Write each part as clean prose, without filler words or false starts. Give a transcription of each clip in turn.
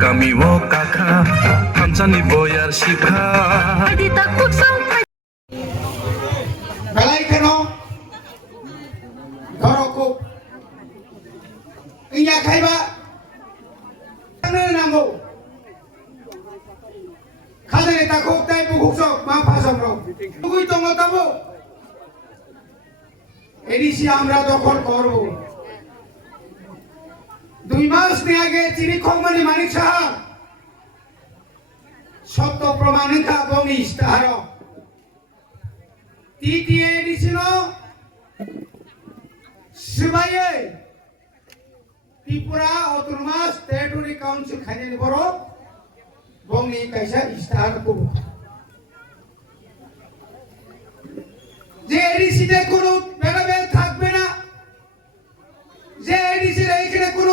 Kami wo kakak, kancani boyar shika. Belai keno, doroko. Inya kaiba, kana nango. Kada ni takok tay bukuk sok, mapasam ro. Bukui tongo tabo. Edisi আমরা দখল করব। 2 মাস আগে চিনি খংমানি মানিক সাহা সত্য প্রমাণিকা এবং ইস্তাহার টিটিএ এডিছিল সিবাইয়ে ত্রিপুরা অটোনমাস টেরিটরি কাউন্সিল খাইনি বড় বংনি কাইসা ইস্তাহার করব যে এডিসিতে কোনো ভেদাভেদ থাকবে না যে এডিসির এইখানে কোনো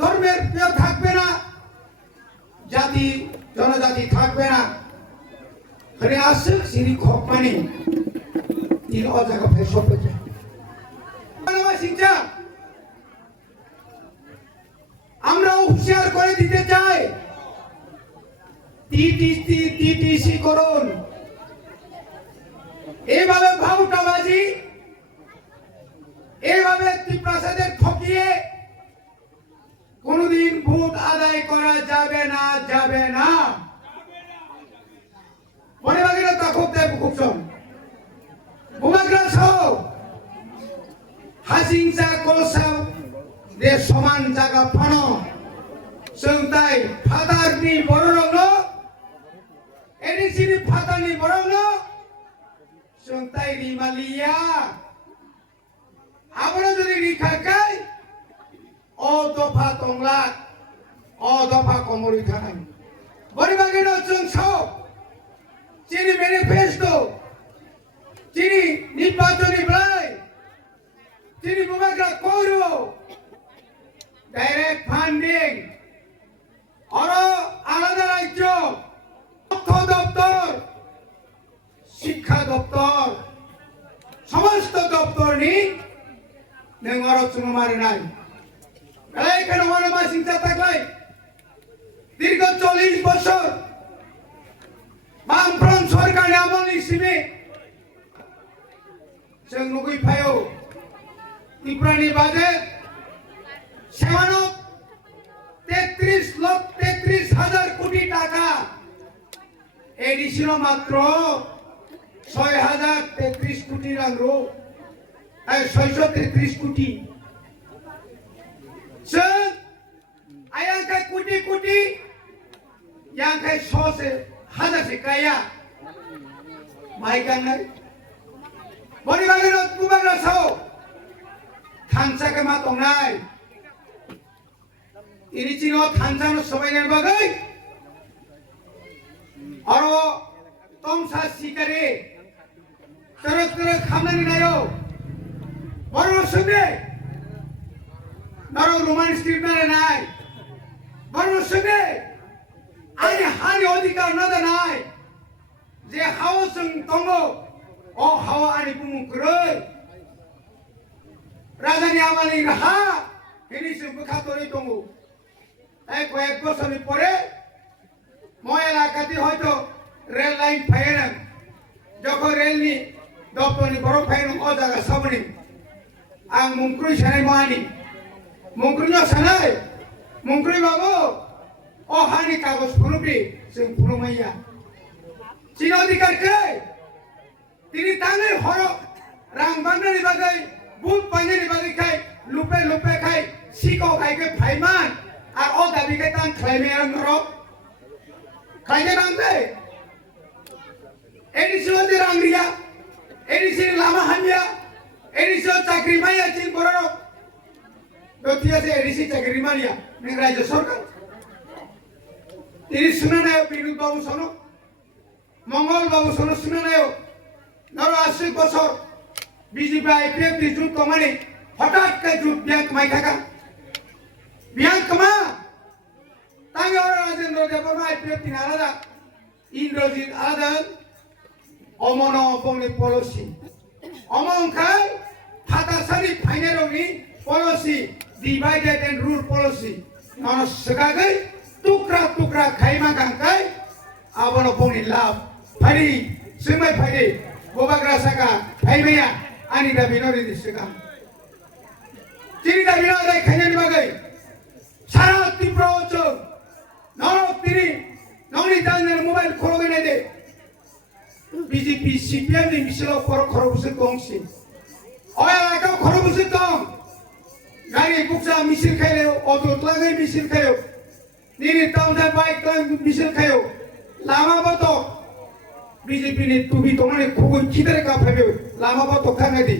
ধর্মের কেউ থাকবে না জাতি জনজাতি থাকবে না খালি আসুক সিরি খকমানি তিন অজায়গা ফেসব পেয়েছে আমরা হুঁশিয়ার করে দিতে চাই টিটিসি করুন এইভাবে ভাউটাবাজি এইভাবে ত্রিপ্রাসাদের ঠকিয়ে কোনদিন ভোট আদায় করা যাবে না মনে বাগিরা তাকক দেব খুবসম বুমাগ্রা সহ হাসিংসা কলসা দে সমান জায়গা ফানো সন্তাই ফাদারনি বড়রঙ্গ এডিসিনি ফাদারনি বড়রঙ্গ সন্তাই রিমালিয়া আমরা যদি রিখাকাই ও দফা তংলা ও দফা কমরি থানাই বরিবাগের অংশ চিনি ম্যানিফেস্টো চিনি নির্বাচনী প্রায় চিনি বুমাগ্রা করব ডাইরেক্ট ফান্ডিং আরো আলাদা রাজ্য অর্থ দপ্তর শিক্ষা দপ্তর সমস্ত দপ্তর নি নেঙ্গর চুমারে নাই এখানে ওয়ানামা চিন্তা থাকলে দীর্ঘ 40 বছর বামফ্রন্ট সরকারের আমল হিসেবে जों लुगैफायो त्रिपुरानि बाजेट सेवानो 33,000 কোটি টাকা এডিছিল মাত্র 6,033 কোটি রাংরো 633 কোটি जों आयांखाय कोटी यांखाय 100 से 1000 से kaya माइ गांनाय बरिबागेर बुबाग्रा साव थांसाके मा दंनाय इरिचिनो थांसानो सबायनाय बागै आरो तमसा सिकारे तरक खामानि नायो बरो सुबे नारो रोमान स्क्रिप्ट नाय बरो सुबे आनि हानि अधिकार नदानाय जे हाव जों दंगो ओ हावा आनि बुमुक्रै राजानि आमानि राहा हिनिसो बुखातरि दंगो ताই কয়েক বছর পরে মই এলাকাতে হয়তো রেল লাইন ফাইনা যখন রেলনি দপ্তরনি বড় ফাইন ও জায়গা সামনে आं मुंक्रुइ सानाय मानि मुंक्रुइनो सानाय मुंक्रुइ बाबू ओ हानि कागज फुरुबि जों फुरुमाया चिन अधिकारखै তিনি তাঙै हर रां बांनायनि बागै बुट बायनायनि बागै खाय लुपे खाय सिखौ खायखै फाइमान आर ओ दाबिखै तां खालायनाया नर खायनो नांगै एडिसिनो दि रां रिया एडिसिनो लामा हामिया एडिसिनो चाकरि माया चिन बरनो दथिया से एडिसि चाकरि मानिया नों राज्य सरकार তিনি শুনানায় বিনোদ বাবু সনো মঙ্গল বাবু সনো শুনানায় नरो 80 বছর বিজেপি আইপিএফ দি জুট কমানি হঠাৎ কে জুট ব্যাংক মাইখাকা ব্যাংক মা তাঙ্গে রাজেন্দ্র দেববর্মা আইপিএফ তিন আলাদা ইন্দ্রজিৎ আলাদা অমন অপনি পলিসি অমংখাই হাতাসানি ফাইনারনি policy divided and rule policy নন সগাগै টুকরা টুকরা খাইমা গাंखाय আবনো পনি লাভ ফারি সিমাই ফাইদে গোবাগ্রা সাকা ফাইবেয়া আনি দা বিনোদি দিসকা তিনি দা বিনোদি খাইনি বাগै সারা তীব্র অঞ্চল নরক তিনি ননি দানের মোবাইল খরগে নাই দে বিজেপি সিপিএম नि मिसिलाव खरबुसो दंसि अयालाखौ खरबुसो दं गारि बुकजा मिसिल खायो अदुतलाङै मिसिल खायो निनि टाउनजा बाइक लां मिसिल खायो लामाबो दं बिजेपि नि टुबि दंनानै खुगै खिदरे गाफायबो लामाबो दखानादि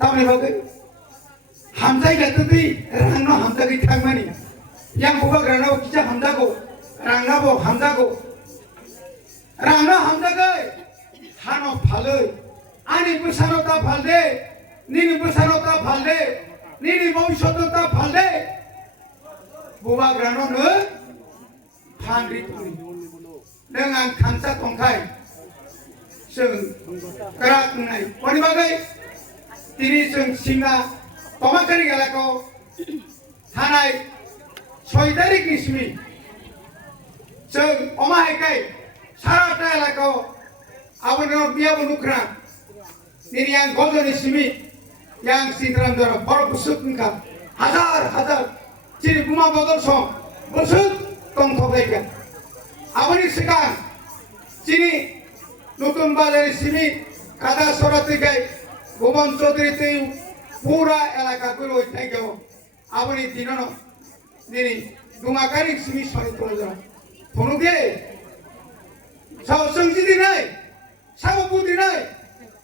तावनि बागै हामजाय गातदि रांनो हामजागै थांमानि yang buka grano kita hamdago rangabo hamdago rangno hamdagai hano phaloi ani busano ta phalde nini busano ta phalde nini bhavishyot ta phalde buka grano no phandri turi dengan khansa tongkai sing kerak nai poni bagai tini sing singa tomakari galako hanai 6 तारिख निस्मी जों अमाहायखाय साराटा एलाकायाव आबोनो बियाबो नुख्रा निनि आं गजनि Simi yang सिंद्राम दर बर बुसुकनका हाजार हाजार जिनि बुमा बदल सम बुसुक तंथबायगा आबोनि सिगां जिनि नतुन बाजारनि सिमी कादा सरातिगाय भुवन चौधुरी तै पुरा एलाकाखौ थाइगाव आबोनि दिननो Nini, dumakaring simi sori tolong. Punuge, sao sengsi dinai, sao pun dinai,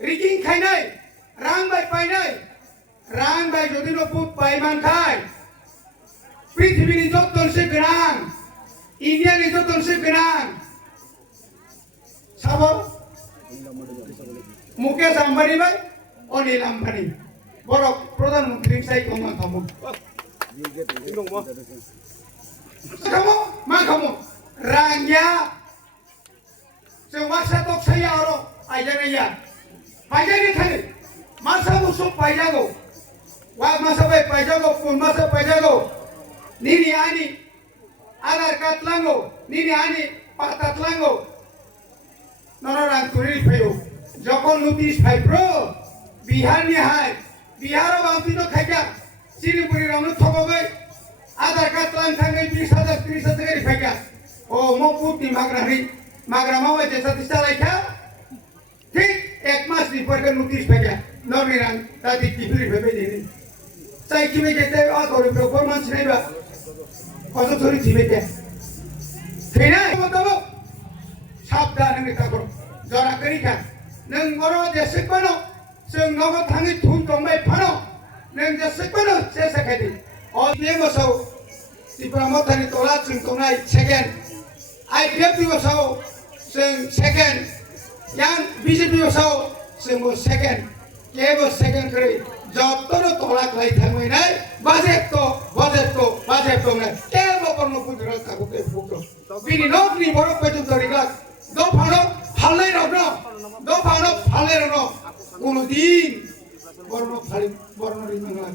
riking kai nai, rang bai jadi no put bai man kai. Prithvi ni joton se genang, India ni joton se genang. Sao? Mukesh Ambani bai, Anil Ambani. Borok Pradhan Mantri sai koma kamu. Kamu, mak kamu, rangya, semasa tok saya orang, aja ni ya, aja ni thani, masa musuh pajago, wah masa pajago, pun masa pajago, nini ani, agar katlango, nini ani, patatlango, norang turi payo, jokon nutis pay bro, Bihar ni hai, Bihar orang tu kaya. Siripuri ramlu thokogai aadhar card lang thangai 20,000 30,000 gari phaiga o mo puti magrama wa jesa tista laikha thik ek mas ni parka notice phaiga norniran tati kipri phaibe dini sai kibe jete a thori performance nai ba koso thori thibe ke thina motabo sabdan ni ta koro jora kari ka nang moro desik bano sing nogo thangi thun tombai phano neng jasekano sesa kadi और ये मसाओ दिप्रामोथानी तोला चिंकोनाई second IPF मसाओ second yang BJP मसाओ सेंगो second के वो second करे जॉबतों तोला कलाई थमई नहीं budget तो नहीं के वो परनो पुजरा काबू के फुकरो बिनी नोक नी बरो पेटु तरीका दो फानो फाले रनो उनु दिन बरनो फाली बरनो रिमंगला